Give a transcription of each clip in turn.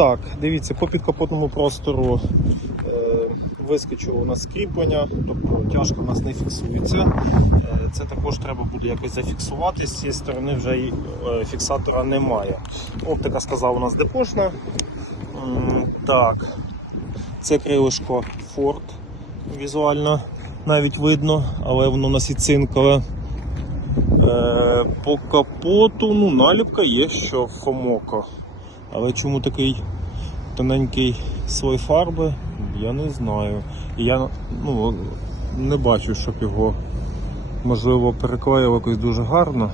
Так, дивіться, по підкапотному простору е, вискочило у нас кріплення, тобто тяжко у нас не фіксується. Е, це також треба буде якось зафіксувати. З цієї сторони вже і, е, фіксатора немає. Оптика сказав, у нас депошна. Так, це крилишко Ford візуально навіть видно, але воно у нас і цинкове. Е, по капоту ну, наліпка є, що Фомоко. Але чому такий тоненький слой фарби, я не знаю. І я ну, не бачу, щоб його можливо переклеїли якось дуже гарно.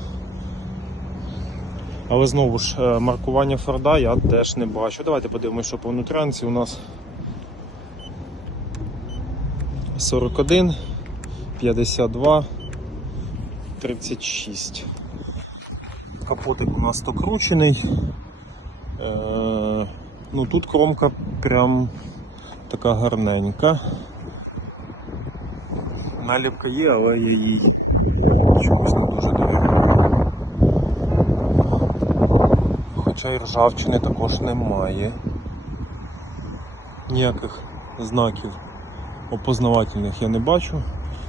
Але знову ж, е, маркування Форда я теж не бачу. Давайте подивимося, що по внутрянці у нас 41, 52, 36. Капотик у нас докручений. Е, ну тут кромка прям така гарненька. Наліпка є, але я її чомусь не дуже довіряю. Хоча і ржавчини також немає. Ніяких знаків опознавательних я не бачу,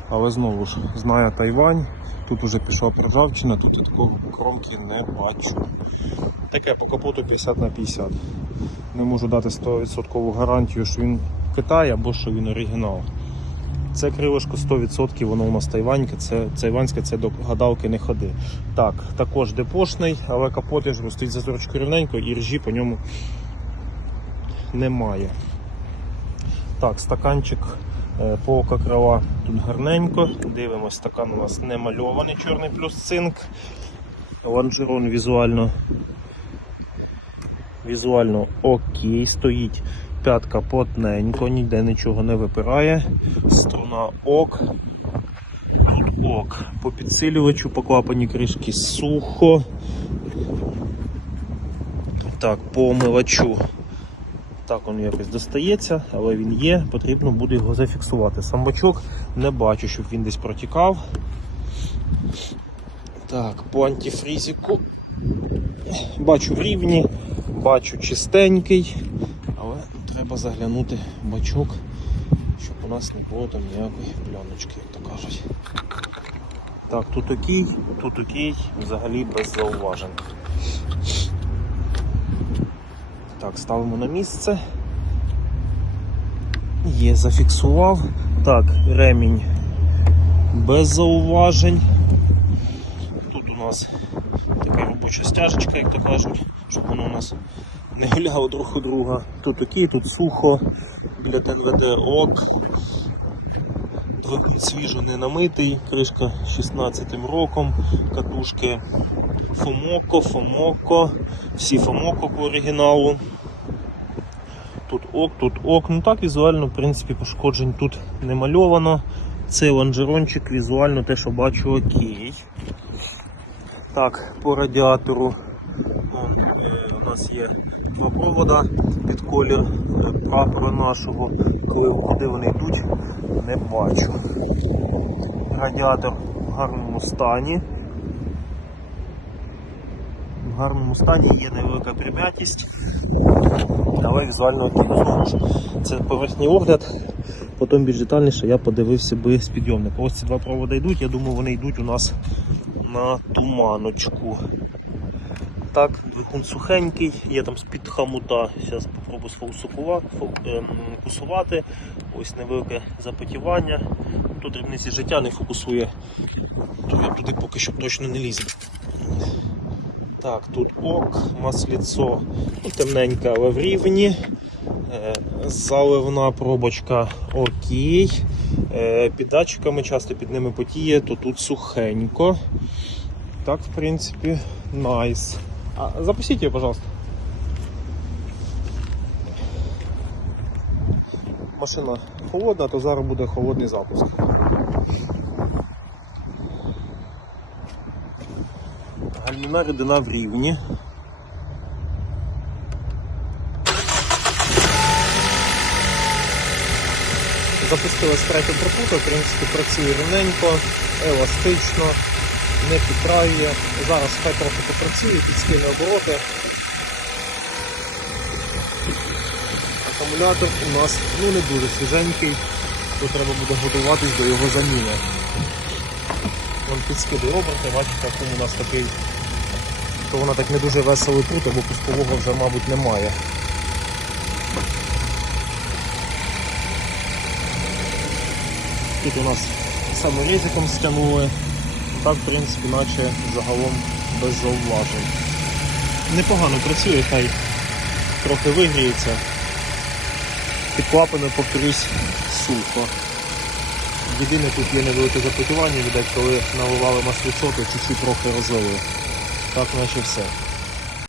але знову ж знаю Тайвань, тут вже пішла ржавчина, тут такого кромки не бачу. Таке по капоту 50 на 50. Не можу дати 100% гарантію, що він Китай або що він оригінал. Це крилишко 100%, воно у нас тайваньке, це тайванське, це до гадалки не ходи. Так, також депошний, але капот я ж стоїть зазорочку рівненько і ржі по ньому немає. Так, стаканчик е, полка крила тут гарненько. Дивимось, стакан у нас не мальований, чорний плюс цинк. Лонжерон візуально візуально окей, стоїть п'ятка плотненько, ніде нічого не випирає. Струна ок. Ок. По підсилювачу, по клапані кришки сухо. Так, по омивачу. Так він якось достається, але він є, потрібно буде його зафіксувати. Сам бачок не бачу, щоб він десь протікав. Так, по антифрізіку бачу в рівні, бачу чистенький, але треба заглянути в бачок, щоб у нас не було там ніякої пленочки, як то кажуть. Так, тут окей, тут окей, взагалі без зауважень. Так, ставимо на місце. Є, зафіксував. Так, ремінь без зауважень. Тут у нас робоча стяжечка, як то кажуть, щоб воно у нас не гуляло друг у друга. Тут окей, тут сухо, біля ТНВД ок. Двигун свіжо не намитий, кришка 16 м роком, катушки Фомоко, Фомоко, всі Фомоко по оригіналу. Тут ок, тут ок. Ну так візуально, в принципі, пошкоджень тут не мальовано. Цей лонжерончик візуально те, що бачу, окей. Так, по радіатору е, у нас є два провода під колір е, прапора нашого. Коли куди вони йдуть, не бачу. Радіатор в гарному стані. В гарному стані є невелика прим'ятість, але візуально це поверхній огляд. Потім більш детальніше я подивився би з підйомника. Ось ці два проводи йдуть, я думаю, вони йдуть у нас на туманочку. Так, двигун сухенький, є там з-під хамута. Зараз спробую сфокусувати. Ось невелике запотівання. Тут дрібниці життя не фокусує, то я туди поки що точно не лізу. Так, тут ок, масліцо темненьке, але в рівні. Е, Заливна пробочка окей. Е, Під датчиками часто під ними потіє, то тут сухенько. Так, в принципі, найс. А, запустіть її, пожалуйста. Машина холодна, то зараз буде холодний запуск. Гальміна рідина в рівні. Запустилась третя пропута, в принципі, працює рівненько, еластично, Не підправ'є. Зараз хай трохи попрацює, підскине обороти. Акумулятор у нас ну, не дуже свіженький, то треба буде готуватись до його заміни. Вон підскидує оберти, бачите, якому у нас такий, то вона так не дуже весело круто, бо пускового вже, мабуть, немає. Тут у нас саме різиком стягнули. Так, в принципі, наче загалом без зауважень. Непогано працює, хай трохи вигріється. Під клапаною, повторюсь, сухо. Єдине тут є невелике запитування, видать, коли наливали маслицо, то чуть-чуть трохи розлили. Так наче все.